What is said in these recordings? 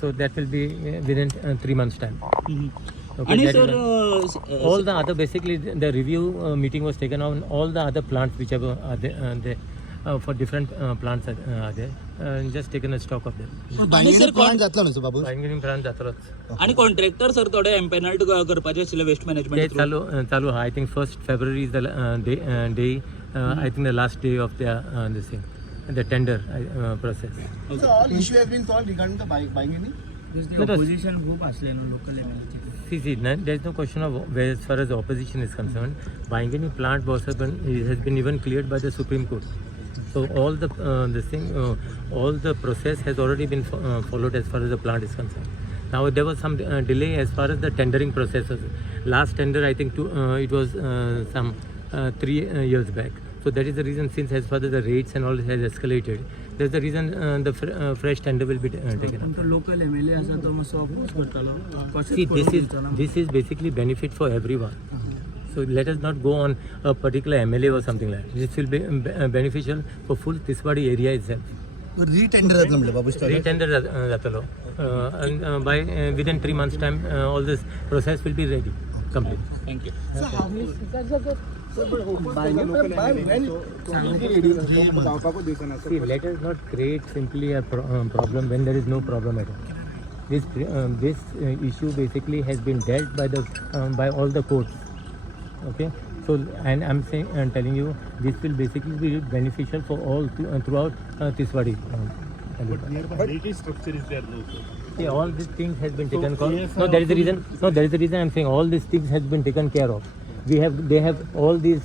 So that will be within 3 months time. Okay, आणि that is sir one. All the other, basically the review meeting was taken on all the other plants which are there, for different plants are there, just taken a stock of them. आणि sir plant जातलो न्हू बाबू Bangalore plant जातलोच. आणि contractor sir थोडे एम्पॅनल्ड करपाचे आशिल्ले waste ते management चालू I think 1st February is the day, I think the last day of this thing, the tender process. So all issue has been solved regarding the buying any? No, the opposition group असले ना local MLA see, there is no question of where, as far as the opposition is concerned. Bangani plant has been even cleared by the Supreme Court. So all all the process has already been followed as far as the plant is concerned. Now there was some delay as far as the tendering process. Last tender, I think it was some 3 years back. So that is the reason, since as far as the rates and all has escalated, that's the reason the fresh tender will be taken up. तो local MLA असा तो मस्त oppose करतालो. See, this is basically benefit for everyone. So let us not go on a particular MLA or something like that. This will be beneficial for full Tiswadi area itself. Re-tender जातलो म्हणलं बाबू Re-tender जातलो, and by within 3 months time, all this process will be ready, complete. Thank you. See, let us not create simply a problem when there is no problem at all. This issue basically has been dealt by all the courts. Okay, so and I'm saying and telling you, this will basically be beneficial for all throughout Tiswadi. But leakage structure is there though. See, all these things has been taken care of. No, there is the reason. No, there is the reason I'm saying all these things has been taken care of. They have all these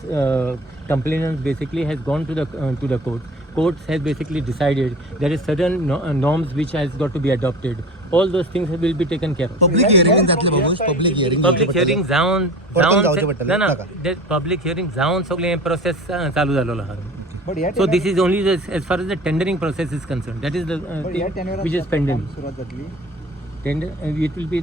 complainants basically has gone to the court. Courts has basically decided there is certain norms which has got to be adopted. All those things will be taken care of. Public hearing जातले बाबू public hearing जावन ना public hearing जावन सगळे process चालू झालेलो आहा. So this is only as far as the tendering process is concerned. That is the thing which is pending. Tender, it will be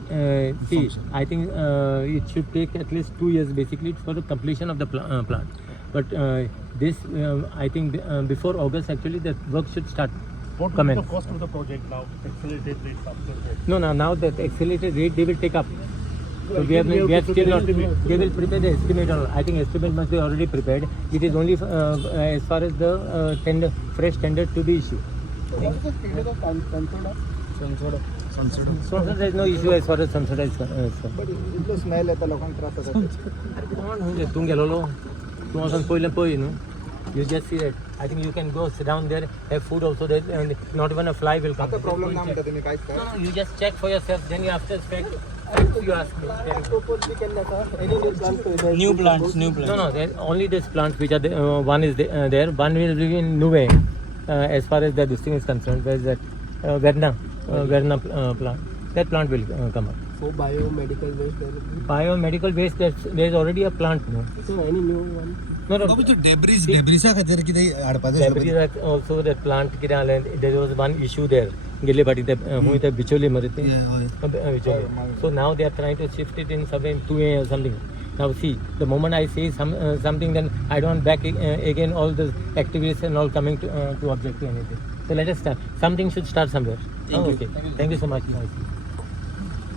see, I think it should take at least 2 years basically for the completion of the plant. But this I think before August actually the work should start. What will be the cost of the project now? Accelerated rates after that? Now the accelerated rate they will take up. So we have still not. They will prepare the estimate. I think estimate must be already prepared. It is only as far as the fresh tender to be issued. Sansad, there is no issue as far as Sansad is concerned. But इतलो smell येता लोकांक त्रास जाता. कोण म्हणजे तू गेलोलो तू वचून पळय न्हू. You just see that. I think you can go sit down there, have food also there, and not even a fly will come. आता प्रॉब्लेम ना म्हणता तुम्ही काहीच काय. No, you just check for yourself. Then you after check, you ask me. New plants No, only these plants which are there, one is there, one will be in Nuve, as far as this thing is concerned. Where is that? Verna plant. That plant will come up. For biomedical waste. Biomedical waste, there is already a plant. No? So any new one? No. बाबू तो डेब्रिसा खातीर कितें हाडपाचें Debris also that plant कितें जालें, there was one issue there. गेल्ले फाटी ते हूंय ते बिचोली मरे ते. Bicholi. So now they are trying to shift it in some way to or something. Now see, the moment I say something, then I don't back again all the activities and all coming to object to anything. So let us start. Something should start somewhere. Thank you. Okay. Thank you so much.